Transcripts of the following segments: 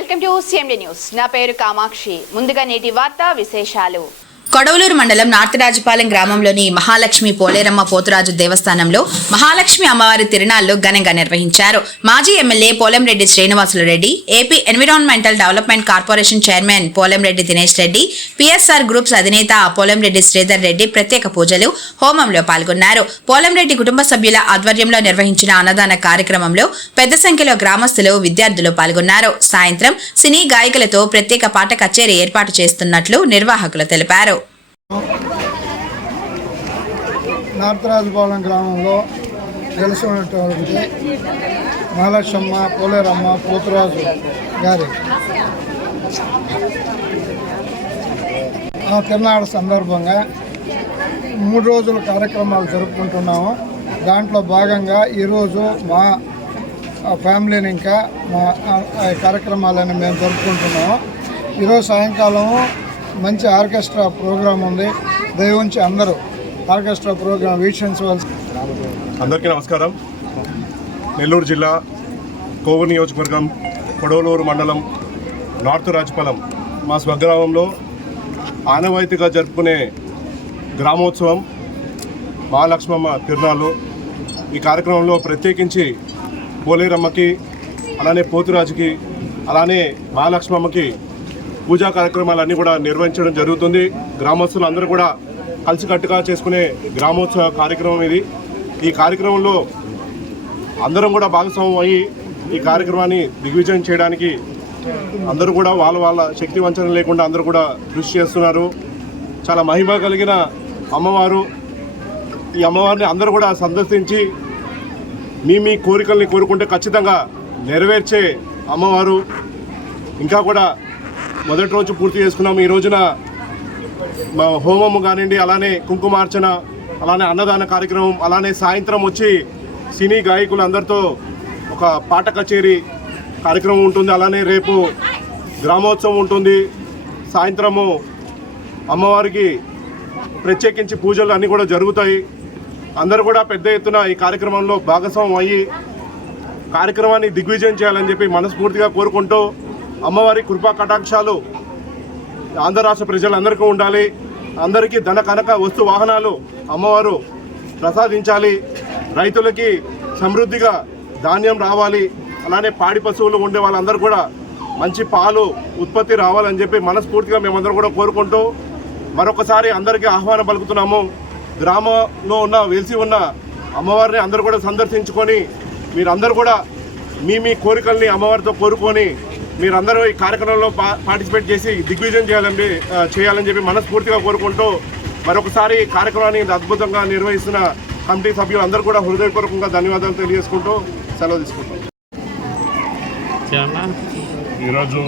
Welcome to CMD news. నా పేరు కామాక్షి. ముందుగా నేటి వార్తా విశేషాలు. కొడవలూరు మండలం నార్త్ రాజపాలెం గ్రామంలోని మహాలక్ష్మి పోలేరమ్మ పోతురాజు దేవస్థానంలో మహాలక్ష్మి అమ్మవారి తిరునాళ్లు ఘనంగా నిర్వహించారు. మాజీ MLA Polamreddy Srinivasulu Reddy, AP environmental development corporation chairman Polamreddy Dinesh Reddy, PSR groups అధినేత పోలంరెడ్డి శ్రీధర్ రెడ్డి ప్రత్యేక పూజలు, హోమంలో పాల్గొన్నారు. పోలంరెడ్డి కుటుంబ సభ్యుల ఆధ్వర్యంలో నిర్వహించిన అన్నదాన కార్యక్రమంలో పెద్ద సంఖ్యలో గ్రామస్తులు, విద్యార్థులు పాల్గొన్నారు. సాయంత్రం సినీ గాయకులతో ప్రత్యేక పాట కచేరీ ఏర్పాటు చేస్తున్నట్లు నిర్వాహకులు తెలిపారు. నార్త్ రాజపాలెం గ్రామంలో తెలిసినటువంటి మహాలక్ష్మమ్మ పోలేరమ్మ పోతురాజు గారి తిరునాళ్ళ సందర్భంగా 3 రోజుల కార్యక్రమాలు జరుపుకుంటున్నాము. దాంట్లో భాగంగా ఈరోజు మా ఫ్యామిలీని ఇంకా మా కార్యక్రమాలను మేము జరుపుకుంటున్నాము. ఈరోజు సాయంకాలం మంచి ఆర్కెస్ట్రా ప్రోగ్రాం ఉంది. దయవుంచి అందరూ ఆర్కెస్ట్రా ప్రోగ్రాం వీక్షించవలసి. అందరికీ నమస్కారం. నెల్లూరు జిల్లా కోవూరు నియోజకవర్గం కొడవలూరు మండలం నార్త్ రాజపాలెం మా స్వగ్రామంలో ఆనవాయితీగా జరుపుకునే గ్రామోత్సవం మహాలక్ష్మమ్మ తిరునాళ్ళు. ఈ కార్యక్రమంలో ప్రత్యేకించి పోలేరమ్మకి, అలానే పోతురాజుకి, అలానే మహాలక్ష్మమ్మకి పూజా కార్యక్రమాలన్నీ కూడా నిర్వహించడం జరుగుతుంది. గ్రామస్తులు అందరూ కూడా కలిసికట్టుగా చేసుకునే గ్రామోత్సవ కార్యక్రమం ఇది. ఈ కార్యక్రమంలో అందరం కూడా భాగస్వామ్యం అయ్యి ఈ కార్యక్రమాన్ని దిగ్విజయం చేయడానికి అందరూ కూడా వాళ్ళ శక్తి వంచన లేకుండా అందరూ కూడా కృషి చేస్తున్నారు. చాలా మహిమ కలిగిన అమ్మవారు. ఈ అమ్మవారిని అందరూ కూడా సందర్శించి మీ కోరికల్ని కోరుకుంటే ఖచ్చితంగా నెరవేర్చే అమ్మవారు. ఇంకా కూడా మొదటి రోజు పూర్తి చేసుకున్నాము. ఈ రోజున హోమము కానివ్వండి, అలానే కుంకుమార్చన, అలానే అన్నదాన కార్యక్రమం, అలానే సాయంత్రం వచ్చి సినీ గాయకులు అందరితో ఒక పాట కచేరీ కార్యక్రమం ఉంటుంది. అలానే రేపు గ్రామోత్సవం ఉంటుంది. సాయంత్రము అమ్మవారికి ప్రత్యేకించి పూజలు అన్నీ కూడా జరుగుతాయి. అందరూ కూడా పెద్ద ఎత్తున ఈ కార్యక్రమంలో భాగస్వామ్యం అయ్యి కార్యక్రమాన్ని దిగ్విజయం చేయాలని చెప్పి మనస్ఫూర్తిగా కోరుకుంటూ, అమ్మవారి కృపా కటాక్షాలు ఆంధ్ర రాష్ట్ర ప్రజలందరికీ ఉండాలి. అందరికీ ధన కనక వస్తు వాహనాలు అమ్మవారు ప్రసాదించాలి. రైతులకి సమృద్ధిగా ధాన్యం రావాలి. అలానే పాడి పశువులు ఉండే వాళ్ళందరూ కూడా మంచి పాలు ఉత్పత్తి రావాలని చెప్పి మనస్ఫూర్తిగా మేమందరం కూడా కోరుకుంటూ మరొకసారి అందరికీ ఆహ్వానం పలుకుతున్నాము. గ్రామంలో వెలిసి ఉన్న అమ్మవారిని అందరూ కూడా సందర్శించుకొని మీరందరూ కూడా మీ కోరికల్ని అమ్మవారితో కోరుకొని మీరందరూ ఈ కార్యక్రమంలో పార్టిసిపేట్ చేసి దిగ్విజయం చేయాలని చెప్పి మనస్ఫూర్తిగా కోరుకుంటూ మరొకసారి కార్యక్రమాన్ని అద్భుతంగా నిర్వహిస్తున్న కమిటీ సభ్యులందరూ కూడా హృదయపూర్వకంగా ధన్యవాదాలు తెలియజేసుకుంటూ సెలవు తీసుకుంటాం. ఈరోజు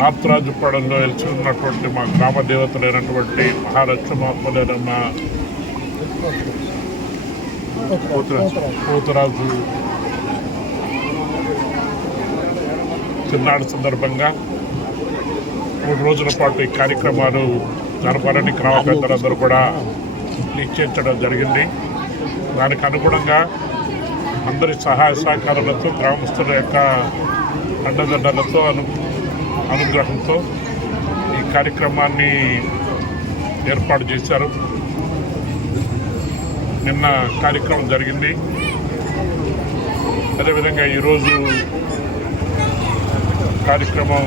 నార్త్ రాజపాలెంలో వెలుచున్నటువంటి మా గ్రామ దేవతలైనటువంటి మహాలక్ష్మమ్మ పోలేరమ్మ పోతురాజు తిరునాళ్ళ సందర్భంగా 3 రోజుల పాటు ఈ కార్యక్రమాలు జరపాలని గ్రామ పెద్దలందరూ కూడా నిశ్చయించడం జరిగింది. దానికి అనుగుణంగా అందరి సహాయ సహకారాలతో, గ్రామస్తుల యొక్క అండదండలతో, అనుగ్రహంతో ఈ కార్యక్రమాన్ని ఏర్పాటు చేశారు. నిన్న కార్యక్రమం జరిగింది. అదేవిధంగా ఈరోజు కార్యక్రమం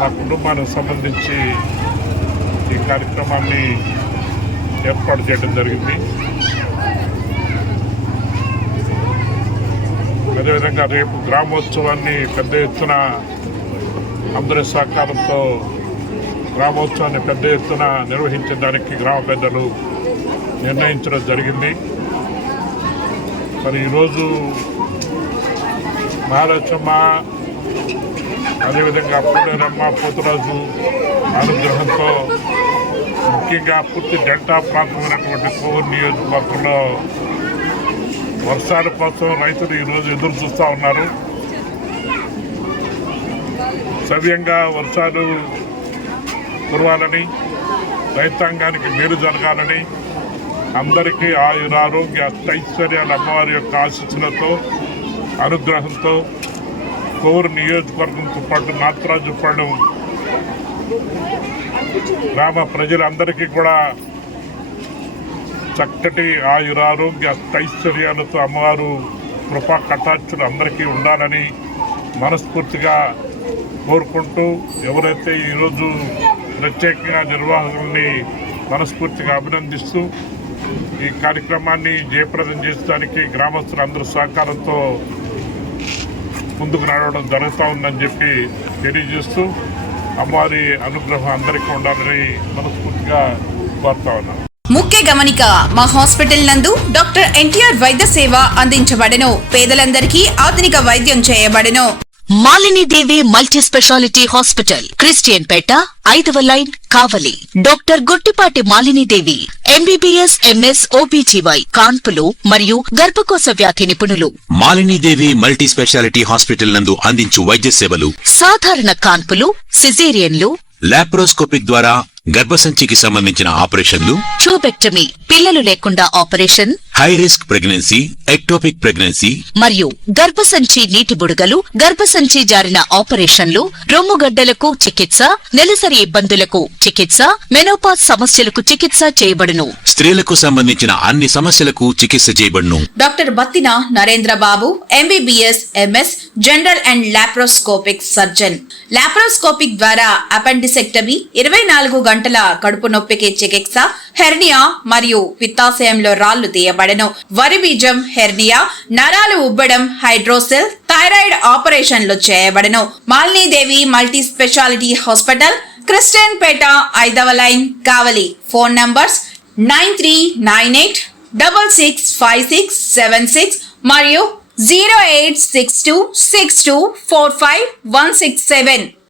మా కుటుంబానికి సంబంధించి ఈ కార్యక్రమాన్ని ఏర్పాటు చేయడం జరిగింది. అదేవిధంగా రేపు గ్రామోత్సవాన్ని పెద్ద ఎత్తున అందరి సహకారంతో గ్రామోత్సవాన్ని పెద్ద ఎత్తున నిర్వహించడానికి గ్రామ పెద్దలు నిర్ణయించడం జరిగింది. మరి ఈరోజు మహాలక్ష్మమ్మ, అదేవిధంగా పోలేరమ్మ, పోతురాజు అనుగ్రహంతో ముఖ్యంగా పూర్తి డెల్టా ప్రాంతమైనటువంటి కోవూరు నియోజకవర్గంలో వర్షాల కోసం రైతులు ఈరోజు ఎదురు చూస్తూ ఉన్నారు. సవ్యంగా వర్షాలు కురవాలని, రైతాంగానికి మేలు జరగాలని, అందరికీ ఆయురారోగ్య ఐశ్వర్యాల అమ్మవారి యొక్క ఆశీస్సులతో అనుగ్రహంతో కోవూరు నియోజకవర్గంతో పాటు నార్తరాజుపాలెం గ్రామ ప్రజలందరికీ కూడా చక్కటి ఆయురారోగ్య ఐశ్వర్యాలతో అమ్మవారు కృపా కటాక్షులు అందరికీ ఉండాలని మనస్ఫూర్తిగా కోరుకుంటూ, ఎవరైతే ఈరోజు ప్రత్యేకంగా నిర్వాహకుల్ని మనస్ఫూర్తిగా అభినందిస్తూ ఈ కార్యక్రమాన్ని జయప్రదం చేయడానికి గ్రామస్తులందరూ సహకారంతో ముందుకు నడవడం జరుగుతూ ఉందని చెప్పి తెలియజేస్తూ అమ్మవారి అనుగ్రహం అందరికీ ఉండాలని మనస్ఫూర్తిగా కోరుతా ఉన్నాను. ముఖ్య గమనిక, మా హాస్పిటల్ నందు డాక్టర్ ఎన్టీఆర్ వైద్య సేవ అందించబడెను. పేదలందరికీ ఆధునిక వైద్యం చేయబడెను. Malinidevi multi speciality hospital, Christian Peta, 5వ line, Kavali. Doctor Gottipati Malinidevi MBBS MS OBGY కాన్పులు మరియు గర్భకోశ వ్యాధి నిపుణులు. మాలినీదేవి మల్టీ స్పెషాలిటీ హాస్పిటల్ నందు అందించు వైద్య సేవలు: సాధారణ కాన్పులు, సిజేరియన్లు, లాప్రోస్కోపిక్ ద్వారా గర్భసంచికి సంబంధించిన ఆపరేషన్లు, ట్యూబెక్టమీ, పిల్లలు లేకుండా operation, high risk pregnancy, ectopic pregnancy మరియు గర్భసంచి నీటి బుడగలు, గర్భసంచి జారిన ఆపరేషన్లు, రొమ్ముగడ్డలకు చికిత్స, నెలసరి ఇబ్బందులకు చికిత్స, మెనోపాజ్ సమస్యలకు చికిత్స చేయబడును. స్త్రీలకు సంబంధించిన అన్ని సమస్యలకు చికిత్స చేయబడును. Doctor Battina Narendra Babu MBBS MS general and laparoscopic surgeon. Laparoscopic ద్వారా అపెండిసెక్టమీ, 24 గంటల కడుపు నొప్పికి చికిత్స, హెర్నియా మరియు పిత్తాశయంలో రాళ్లు తీయబడెను. వరి బీజం, హెర్నియా, నరాలు ఉబ్బడం, హైడ్రోసెల్, థైరాయిడ్ ఆపరేషన్లు చేయబడెను. Malinidevi multi speciality hospital, Christian Peta, 5వ లైన్, కావలి. ఫోన్ నంబర్స్ 9398665676 మరియు 08626245167.